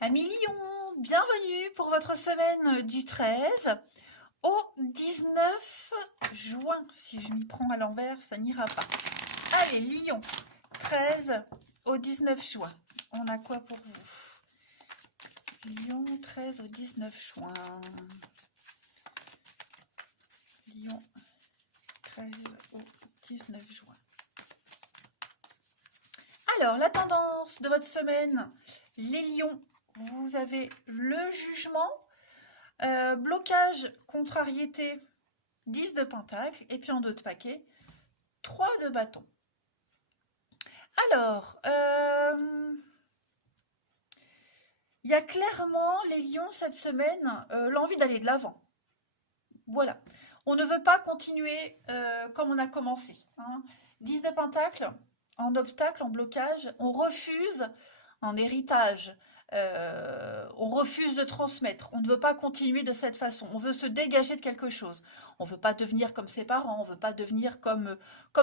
Amis Lion, bienvenue pour votre semaine du 13 au 19 juin. Si je m'y prends à l'envers, ça n'ira pas. Allez, Lion, 13 au 19 juin. On a quoi pour vous? Lion, 13 au 19 juin. Lion, 13 au 19 juin. Alors, la tendance de votre semaine, les lions, vous avez le jugement, blocage, contrariété, 10 de pentacle, et puis en deux de paquet, 3 de bâton. Alors, il y a clairement, les lions, cette semaine, l'envie d'aller de l'avant. Voilà. On ne veut pas continuer comme on a commencé. 10 de pentacle, en obstacle, en blocage, on refuse en héritage, on refuse de transmettre, on ne veut pas continuer de cette façon, on veut se dégager de quelque chose, on ne veut pas devenir comme ses parents, on ne veut pas devenir comme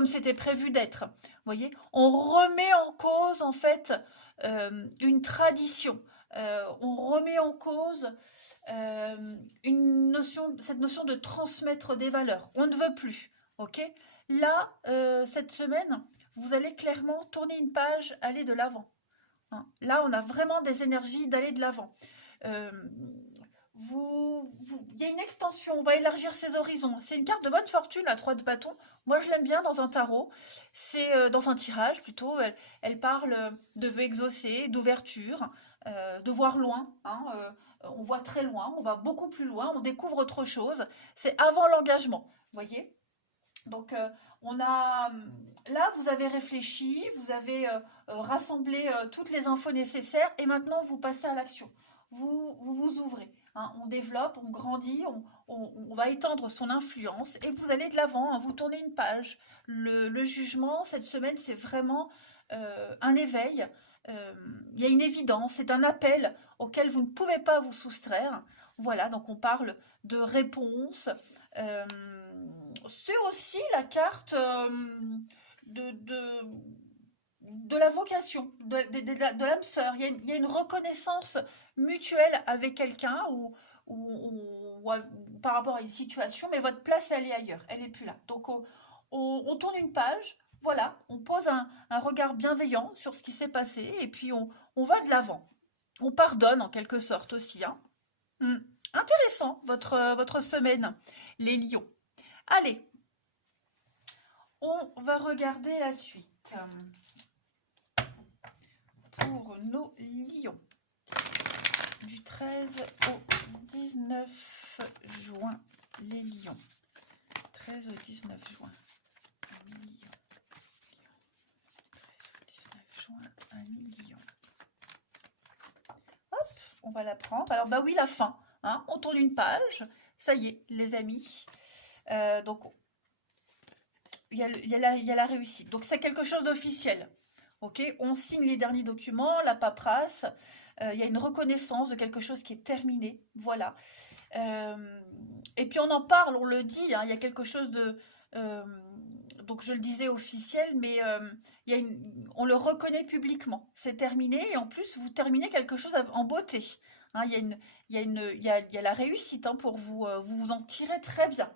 c'était prévu d'être. Vous voyez, on remet en cause en fait une tradition, on remet en cause cette notion de transmettre des valeurs. On ne veut plus, ok? Là, cette semaine, vous allez clairement tourner une page, aller de l'avant. Là, on a vraiment des énergies d'aller de l'avant. Il y a une extension, on va élargir ses horizons. C'est une carte de bonne fortune, la 3 de bâton. Moi, je l'aime bien dans un tarot. C'est dans un tirage, plutôt. Elle parle de vœux exaucés, d'ouverture, de voir loin. On voit très loin, on va beaucoup plus loin, on découvre autre chose. C'est avant l'engagement, vous voyez? Donc, là, vous avez réfléchi, vous avez rassemblé toutes les infos nécessaires et maintenant, vous passez à l'action. Vous ouvrez. On développe, on grandit, on va étendre son influence et vous allez de l'avant, vous tournez une page. Le jugement, cette semaine, c'est vraiment un éveil. Il y a une évidence, c'est un appel auquel vous ne pouvez pas vous soustraire. Voilà, donc on parle de réponse. Euh, c'est aussi la carte de, de, de la vocation, de l'âme sœur. Il y a une reconnaissance mutuelle avec quelqu'un ou par rapport à une situation, mais votre place, elle est ailleurs, elle n'est plus là. Donc on tourne une page, voilà, on pose un regard bienveillant sur ce qui s'est passé et puis on va de l'avant. On pardonne en quelque sorte aussi. Intéressant, votre semaine, les lions. Allez, on va regarder la suite pour nos lions du 13 au 19 juin. Les lions, 13 au 19 juin. Un lion. 13 au 19 juin, un lion. Hop, on va la prendre. Alors, bah oui, la fin. On tourne une page. Ça y est, les amis. Donc, il y a la réussite. Donc, c'est quelque chose d'officiel. Ok, on signe les derniers documents, la paperasse. Il y a une reconnaissance de quelque chose qui est terminé. Voilà. Et puis, on en parle, on le dit. Il y a quelque chose de... donc, je le disais officiel, mais on le reconnaît publiquement. C'est terminé. Et en plus, vous terminez quelque chose en beauté. Il y a la réussite pour vous. Vous vous en tirez très bien.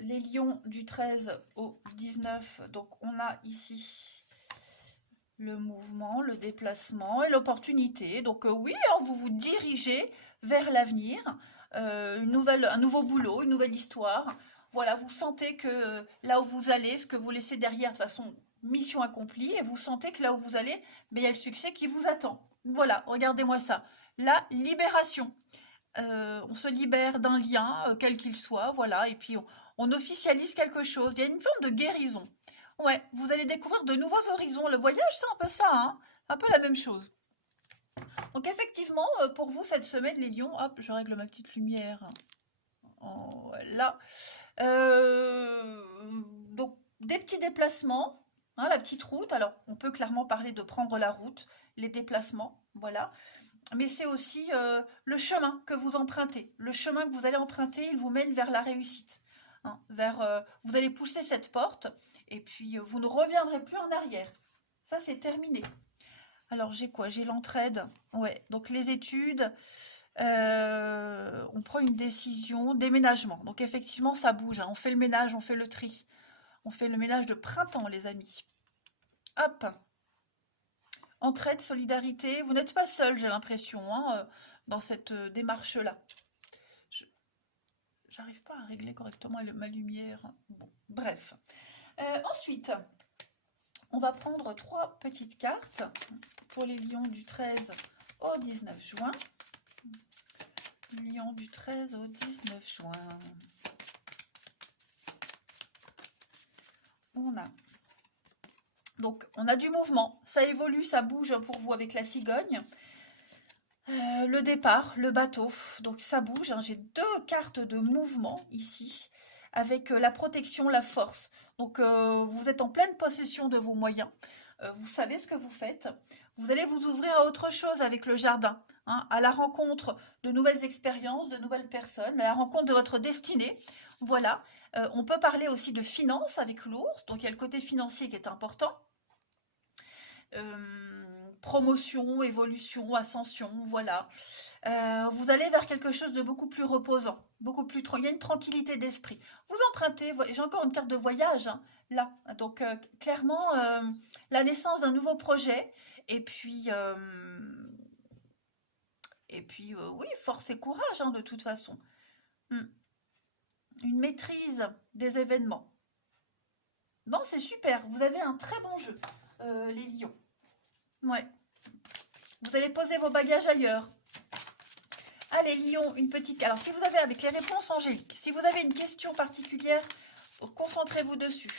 Les lions du 13 au 19, donc on a ici le mouvement, le déplacement et l'opportunité. Donc oui, vous vous dirigez vers l'avenir, un nouveau boulot, une nouvelle histoire. Voilà, vous sentez que là où vous allez, ce que vous laissez derrière, de toute façon, mission accomplie, et vous sentez que là où vous allez, mais il y a le succès qui vous attend. Voilà, regardez-moi ça. La libération. On se libère d'un lien, quel qu'il soit, voilà, et puis on officialise quelque chose. Il y a une forme de guérison. Ouais, vous allez découvrir de nouveaux horizons. Le voyage, c'est un peu ça, un peu la même chose. Donc effectivement, pour vous, cette semaine, les lions, hop, je règle ma petite lumière. Voilà. Donc, des petits déplacements, la petite route. Alors, on peut clairement parler de prendre la route, les déplacements, voilà. Mais c'est aussi le chemin que vous empruntez. Le chemin que vous allez emprunter, il vous mène vers la réussite. Vous allez pousser cette porte et puis vous ne reviendrez plus en arrière. Ça, c'est terminé. Alors, j'ai quoi? J'ai l'entraide. Ouais, donc les études, on prend une décision, déménagement. Donc, effectivement, ça bouge, hein. On fait le ménage, on fait le tri. On fait le ménage de printemps, les amis. Hop, entraide, solidarité. Vous n'êtes pas seul, j'ai l'impression, hein, dans cette démarche-là. Je- J'arrive pas à régler correctement ma lumière. Bon, bref. Ensuite, on va prendre 3 petites cartes pour les lions du 13 au 19 juin. Lion du 13 au 19 juin. On a du mouvement, ça évolue, ça bouge pour vous avec la cigogne. Le départ, le bateau, donc ça bouge, hein. J'ai 2 cartes de mouvement ici, avec la protection, la force. Donc vous êtes en pleine possession de vos moyens, vous savez ce que vous faites. Vous allez vous ouvrir à autre chose avec le jardin, hein, à la rencontre de nouvelles expériences, de nouvelles personnes, à la rencontre de votre destinée. Voilà, on peut parler aussi de finances avec l'ours, donc il y a le côté financier qui est important. Promotion, évolution, ascension, voilà. Vous allez vers quelque chose de beaucoup plus reposant, beaucoup plus il y a une tranquillité d'esprit. Vous empruntez, j'ai encore une carte de voyage, hein, là. Donc clairement, la naissance d'un nouveau projet, et puis, oui, force et courage, hein, de toute façon. Hmm. Une maîtrise des événements. Non, c'est super, vous avez un très bon jeu, les lions. Ouais. Vous allez poser vos bagages ailleurs. Allez, Lion, une petite... Alors, si vous avez, avec les réponses angéliques, si vous avez une question particulière, concentrez-vous dessus.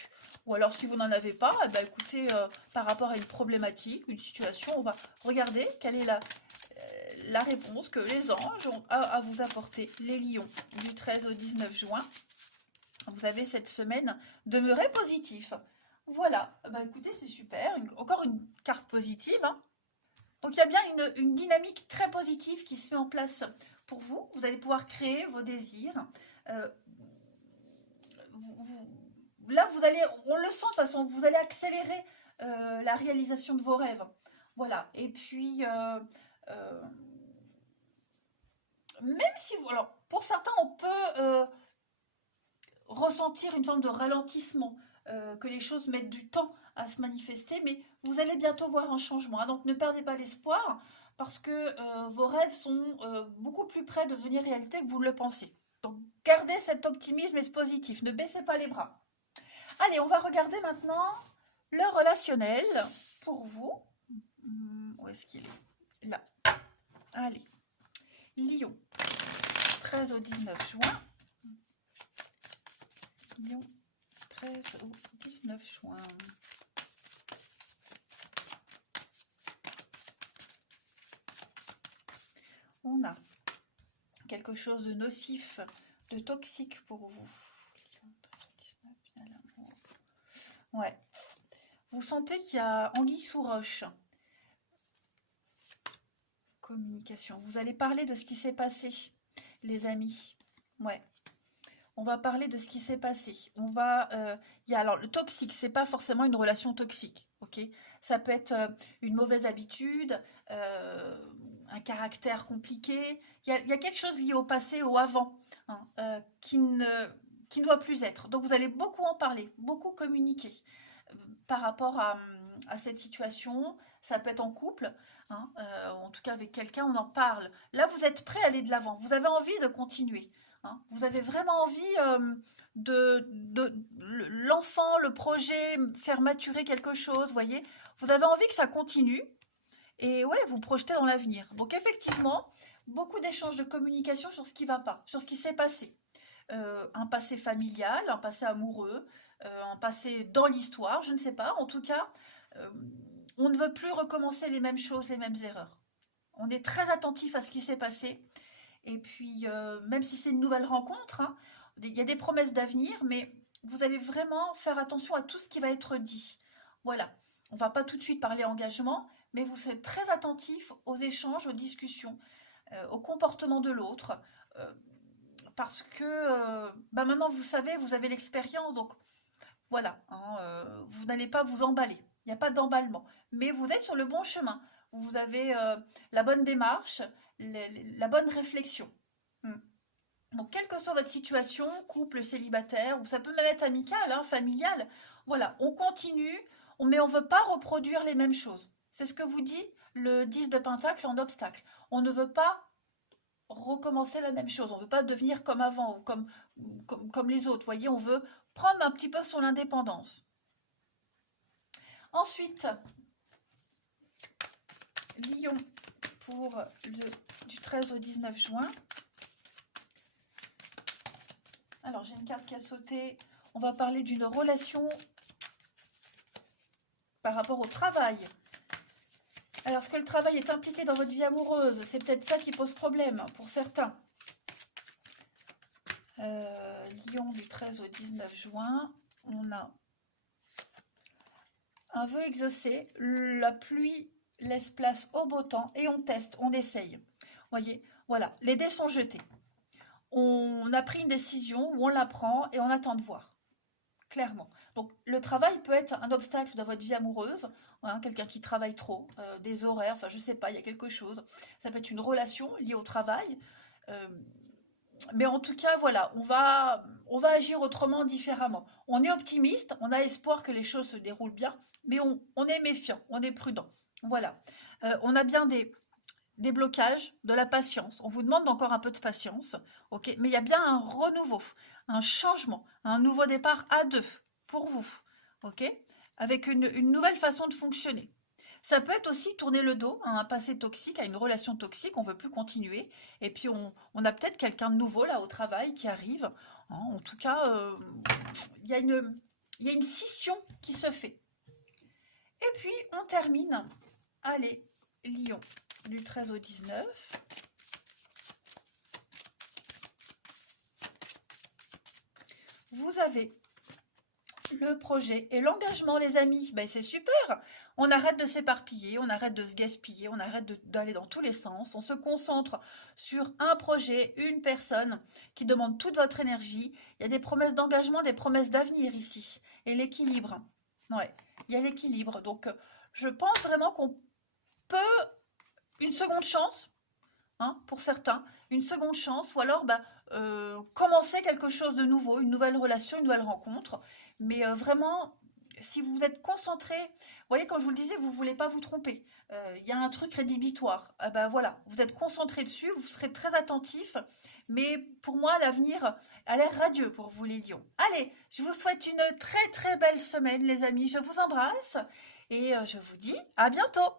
Ou alors, si vous n'en avez pas, eh ben, écoutez, par rapport à une problématique, une situation, on va regarder quelle est la réponse que les anges ont à vous apporter. Les lions, du 13 au 19 juin. Vous avez cette semaine, demeurez positif. Voilà, bah, écoutez, c'est super. Encore une carte positive, hein. Donc il y a bien une dynamique très positive qui se met en place pour vous. Vous allez pouvoir créer vos désirs. Euh, Là, vous allez, on le sent de toute façon, vous allez accélérer la réalisation de vos rêves. Voilà. Et puis, euh, même si vous... Alors, pour certains, on peut ressentir une forme de ralentissement, que les choses mettent du temps à se manifester, mais vous allez bientôt voir un changement, hein. Donc ne perdez pas l'espoir, parce que vos rêves sont beaucoup plus près de devenir réalité que vous le pensez. Donc gardez cet optimisme et ce positif, ne baissez pas les bras. Allez, on va regarder maintenant le relationnel pour vous. Où est-ce qu'il est? Là. Allez. Lion, 13 au 19 juin. Lion, 13 au 19 juin. On a quelque chose de nocif, de toxique pour vous. Ouais. Vous sentez qu'il y a anguille sous roche. Communication. Vous allez parler de ce qui s'est passé, les amis. Ouais. On va parler de ce qui s'est passé. Alors le toxique, c'est pas forcément une relation toxique, ok? Ça peut être une mauvaise habitude, un caractère compliqué. Il y a quelque chose lié au passé, au avant, hein, qui ne doit plus être. Donc vous allez beaucoup en parler, beaucoup communiquer par rapport à cette situation. Ça peut être en couple, hein, en tout cas avec quelqu'un, on en parle. Là, vous êtes prêt à aller de l'avant. Vous avez envie de continuer. Hein. Vous avez vraiment envie de l'enfant, le projet, faire maturer quelque chose, voyez. Vous avez envie que ça continue et ouais, vous projetez dans l'avenir. Donc effectivement, beaucoup d'échanges de communication sur ce qui va pas, sur ce qui s'est passé. Un passé familial, un passé amoureux, un passé dans l'histoire, je ne sais pas. En tout cas, euh, on ne veut plus recommencer les mêmes choses, les mêmes erreurs. On est très attentif à ce qui s'est passé. Et puis, même si c'est une nouvelle rencontre, hein, il y a des promesses d'avenir, mais vous allez vraiment faire attention à tout ce qui va être dit. Voilà. On ne va pas tout de suite parler engagement, mais vous serez très attentif aux échanges, aux discussions, au comportement de l'autre. Parce que maintenant, vous savez, vous avez l'expérience, donc voilà, hein, vous n'allez pas vous emballer. Il n'y a pas d'emballement. Mais vous êtes sur le bon chemin. vous avez la bonne démarche, la bonne réflexion. Hmm. Donc, quelle que soit votre situation, couple, célibataire, ou ça peut même être amical, hein, familial, voilà, on continue, mais on ne veut pas reproduire les mêmes choses. C'est ce que vous dit le 10 de Pentacle en obstacle. On ne veut pas recommencer la même chose. On ne veut pas devenir comme avant ou comme les autres. Voyez, on veut prendre un petit peu son indépendance. Ensuite, Lion pour du 13 au 19 juin. Alors, j'ai une carte qui a sauté. On va parler d'une relation par rapport au travail. Alors, est-ce que le travail est impliqué dans votre vie amoureuse? C'est peut-être ça qui pose problème pour certains. Lion du 13 au 19 juin. On a un vœu exaucé. La pluie laisse place au beau temps et on teste, on essaye. Voyez, voilà, les dés sont jetés. On a pris une décision ou on la prend et on attend de voir. Clairement. Donc, le travail peut être un obstacle dans votre vie amoureuse. Hein, quelqu'un qui travaille trop, des horaires, enfin, je sais pas, il y a quelque chose. Ça peut être une relation liée au travail. Mais en tout cas, voilà, on va agir autrement, différemment. On est optimiste, on a espoir que les choses se déroulent bien, mais on est méfiant, on est prudent. Voilà. On a bien des blocages, de la patience. On vous demande encore un peu de patience, ok? Mais il y a bien un renouveau, un changement, un nouveau départ à deux pour vous, ok? Avec une nouvelle façon de fonctionner. Ça peut être aussi tourner le dos à un passé toxique, à une relation toxique, on ne veut plus continuer. Et puis on a peut-être quelqu'un de nouveau là au travail qui arrive. Hein, en tout cas, il y a une scission qui se fait. Et puis on termine. Allez, Lion, du 13 au 19. Vous avez le projet et l'engagement, les amis. Ben, c'est super. On arrête de s'éparpiller, on arrête de se gaspiller, on arrête d'aller dans tous les sens. On se concentre sur un projet, une personne qui demande toute votre énergie. Il y a des promesses d'engagement, des promesses d'avenir ici. Et l'équilibre. Ouais, il y a l'équilibre. Donc, je pense vraiment qu'on peut une seconde chance, hein, pour certains, une seconde chance, ou alors commencer quelque chose de nouveau, une nouvelle relation, une nouvelle rencontre. Mais vraiment, si vous êtes concentré, vous voyez, quand je vous le disais, vous ne voulez pas vous tromper. Il y a un truc rédhibitoire. Ah ben voilà, vous êtes concentré dessus, vous serez très attentif. Mais pour moi, l'avenir a l'air radieux pour vous, les lions. Allez, je vous souhaite une très très belle semaine, les amis. Je vous embrasse et je vous dis à bientôt.